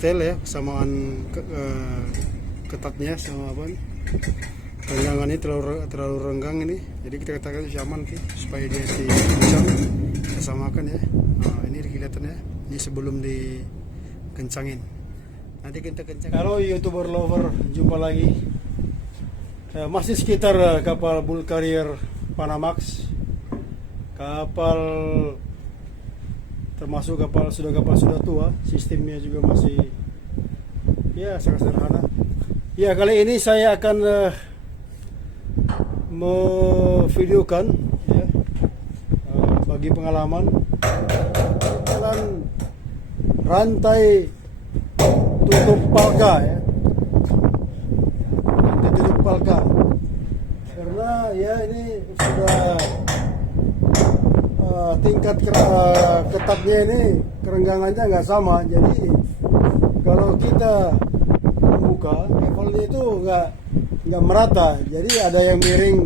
setel ya, kesamaan ketatnya sama apa nih, renggangannya terlalu renggang ini, jadi kita katakan aman sih supaya dia kencang, kita samakan ya. Nah, ini kelihatan ya, ini sebelum dikencangin, nanti kita kencangin. Halo YouTuber lover, jumpa lagi. Masih sekitar kapal bulk carrier Panamax, kapal termasuk kapal sudah tua, sistemnya juga masih ya sangat sederhana. Ya, kali ini saya akan memvideokan ya, bagi pengalaman jalan rantai tutup palka ya, rantai tutup palka, karena ya ini sudah tingkat ketatnya ini, kerenggangannya nggak sama, jadi kalau kita membuka levelnya itu nggak merata, jadi ada yang miring,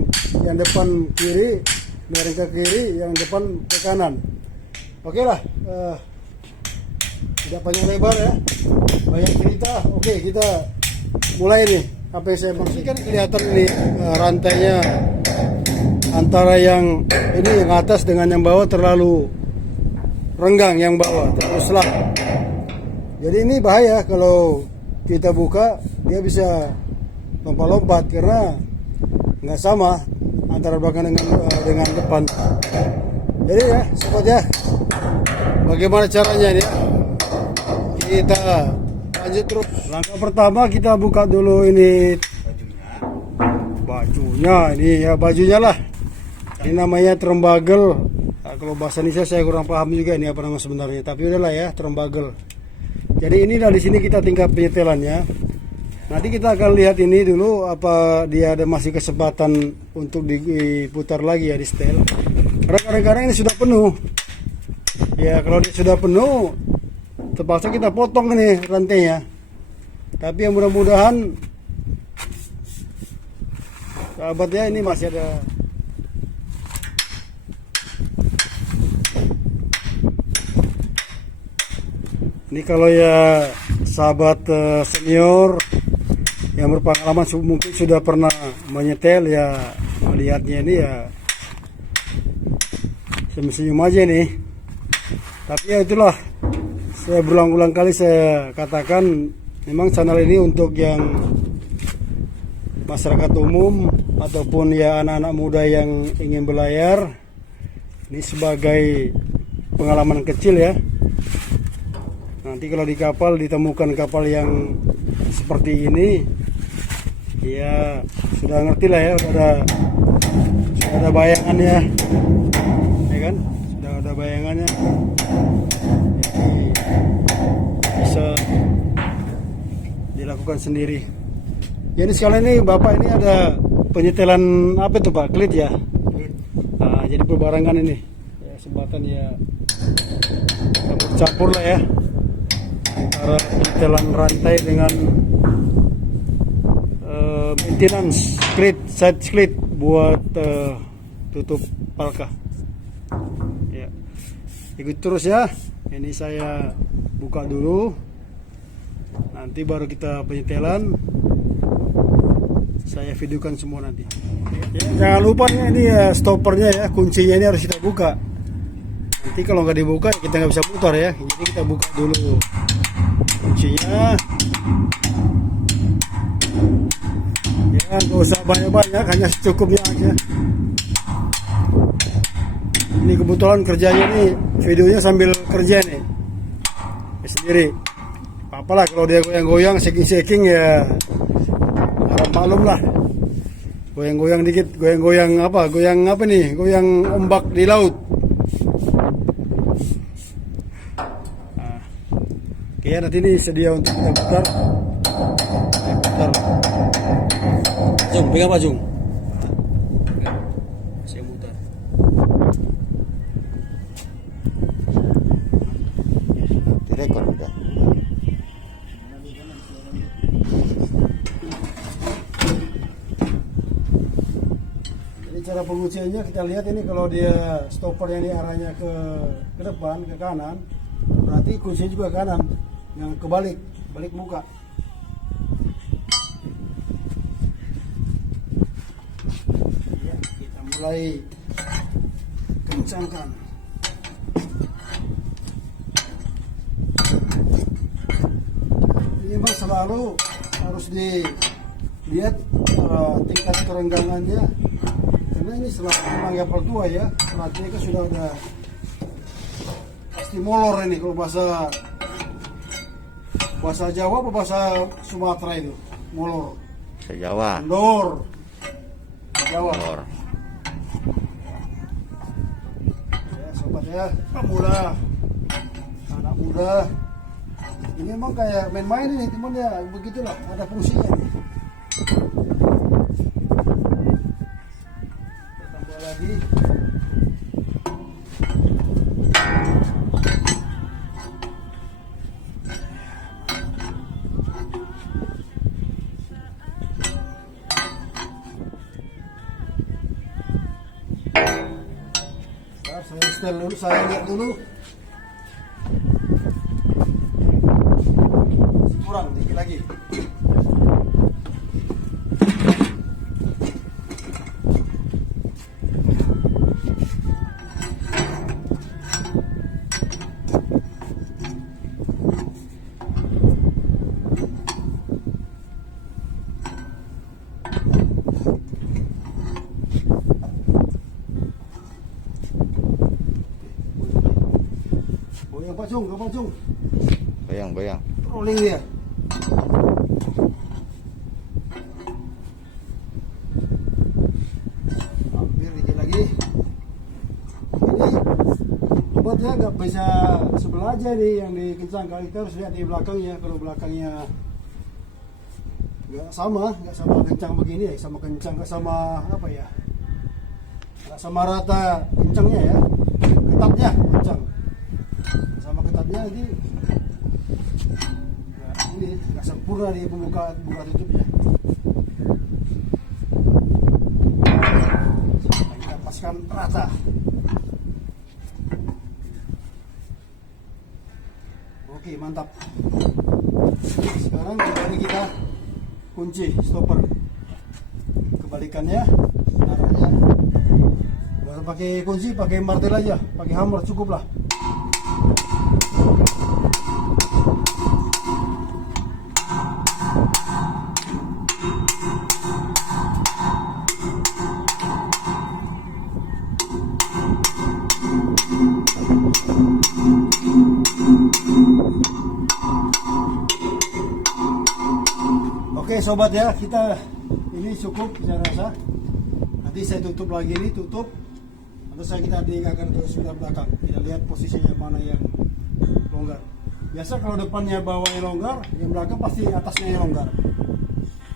yang depan kiri miring ke kiri, yang depan ke kanan. Oke lah, tidak panjang lebar ya, banyak cerita. Oke, kita mulai nih. Apa yang saya maksudkan, kelihatan ini rantainya antara yang ini yang atas dengan yang bawah terlalu renggang, yang bawah terlalu selap. Jadi ini bahaya kalau kita buka, dia bisa lompat-lompat karena nggak sama antara belakang dengan depan. Jadi ya, sobat ya, bagaimana caranya ini? Kita lanjut terus. Langkah pertama kita buka dulu ini bajunya, ini ya bajunya lah. Ini namanya trembagel. Nah, kalau bahasa Indonesia saya kurang paham juga ini apa nama sebenarnya, tapi udahlah ya, trembagel. Jadi ini dari sini kita tingkat penyetelannya. Nanti kita akan lihat ini dulu apa dia ada masih kesempatan untuk diputar lagi ya, di setel. Karena kadang-kadang ini sudah penuh. Ya kalau dia sudah penuh, terpaksa kita potong ini rantainya. Tapi yang mudah-mudahan sahabatnya ini masih ada. Ini kalau ya sahabat senior yang berpengalaman mungkin sudah pernah menyetel ya, melihatnya ini ya senyum-senyum aja nih. Tapi ya itulah, saya berulang-ulang kali saya katakan, memang channel ini untuk yang masyarakat umum ataupun ya anak-anak muda yang ingin berlayar. Ini sebagai pengalaman kecil ya. Nanti kalau di kapal ditemukan kapal yang seperti ini, ya sudah ngerti lah ya, sudah ada bayangannya, ya kan? Sudah ada bayangannya, jadi bisa dilakukan sendiri. Jadi sekalian ini Bapak ini ada penyetelan apa itu Pak? Klit ya? Nah, jadi berbarengan ini, ya, sebatan ya, campur lah ya, antara penyetelan rantai dengan maintenance klit, side klit buat tutup palka ya. Ikut terus ya, ini saya buka dulu, nanti baru kita penyetelan, saya videokan semua nanti ya. Jangan lupa ya, ini ya stoppernya ya, kuncinya ini harus kita buka. Nanti kalau nggak dibuka kita nggak bisa putar ya, jadi kita buka dulu kuncinya ya, nggak usah banyak-banyak, hanya secukupnya aja. Ini kebetulan kerjanya nih, videonya sambil kerja nih ya, sendiri. Apalah kalau dia goyang-goyang, shaking-shaking ya harap maklum lah, goyang-goyang dikit, goyang apa nih, goyang ombak di laut. Oke ya, nanti ini sedia untuk kita putar. Jung, pegang apa Jung? Saya mutar. Direkod udah. Jadi cara pengunciannya kita lihat ini, kalau dia stoppernya ini arahnya ke depan, ke kanan, berarti kuncinya juga kanan, yang kebalik. balik muka. Ya, kita mulai kencangkan. Ini memang selalu harus dilihat tingkat kerenggangannya, karena ini memang yang pertua ya, selatnya kan sudah ada pasti molor ini. Kalau bahasa Jawa apa bahasa Sumatera itu molor? Bahasa Jawa. Kendor. Jawa. Molor. Ya sobat ya, pemula, anak muda. Ini memang kayak main-main ini, teman ya, begitulah, ada fungsinya nih. Tambah lagi. Saya setel dulu, saya lihat dulu. Kurang dikit lagi. Goyang Pak Cung, Pak Cung. Bayang. Rolling dia. Hampir dikit lagi. Ini obatnya nggak bisa sebelah aja nih yang dikencangkan, kita harus lihat di belakangnya. Kalau belakangnya nggak sama kencang begini ya, sama kencang, nggak sama apa ya, nggak sama rata kencangnya ya, ketatnya kencang, sama ketatnya ini. Ini nggak sempurna di buka tutupnya. Kita paskan rata. Oke, mantap. Sekarang kembali kita kunci stopper. Kebalikannya, arahnya. Nggak usah pakai kunci, pakai martel aja, pakai hammer cukup lah. Oke sobat ya, kita ini cukup saya rasa. Nanti saya tutup lagi ini, tutup. Atau kita tinggalkan ke sebelah belakang. Kita lihat posisinya mana yang longgar. Biasa kalau depannya bawahnya longgar, yang belakang pasti atasnya yang longgar.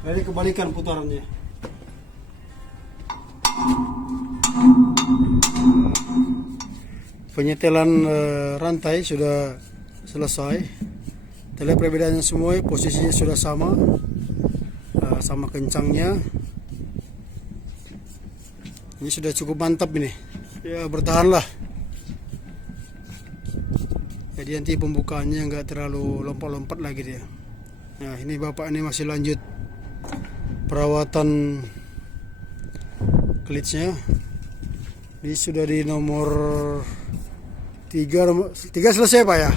Jadi kebalikan putarannya. Penyetelan rantai sudah selesai. Kita lihat perbedaannya semua, posisinya sudah sama. Sama kencangnya. Ini sudah cukup mantap ini. Ya bertahanlah. Jadi nanti pembukaannya nggak terlalu lompat-lompat lagi dia. Nah ini bapak ini masih lanjut perawatan klitsnya. Ini sudah di nomor 3 selesai Pak ya?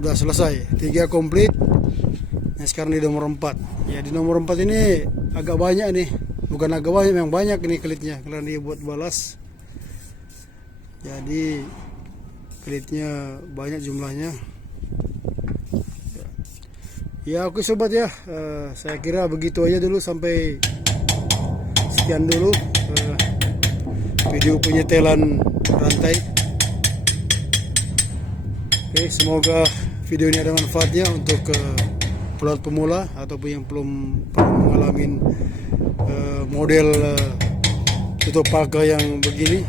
Udah selesai, 3 komplit. Nah sekarang di nomor 4. Ya di nomor 4 ini agak banyak nih. Bukan agak banyak, yang banyak ini klitnya karena dia buat balas. Jadi klitnya banyak jumlahnya. Ya oke sobat ya, saya kira begitu aja dulu, sampai sekian dulu video penyetelan rantai. Oke, semoga video ini ada manfaatnya untuk pelatih pemula ataupun yang belum mengalami model tutup pagar yang begini.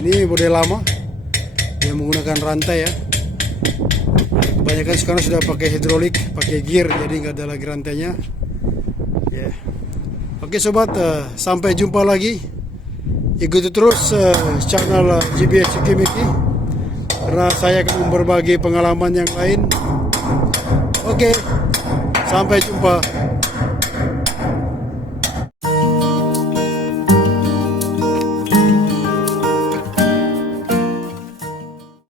Ini model lama yang menggunakan rantai ya. Kebanyakan sekarang sudah pakai hidrolik, pakai gear, jadi nggak ada lagi rantainya. Ya. Oke sobat, sampai jumpa lagi. Ikuti terus channel GBS Cikimiki karena saya akan berbagi pengalaman yang lain. Oke, sampai jumpa.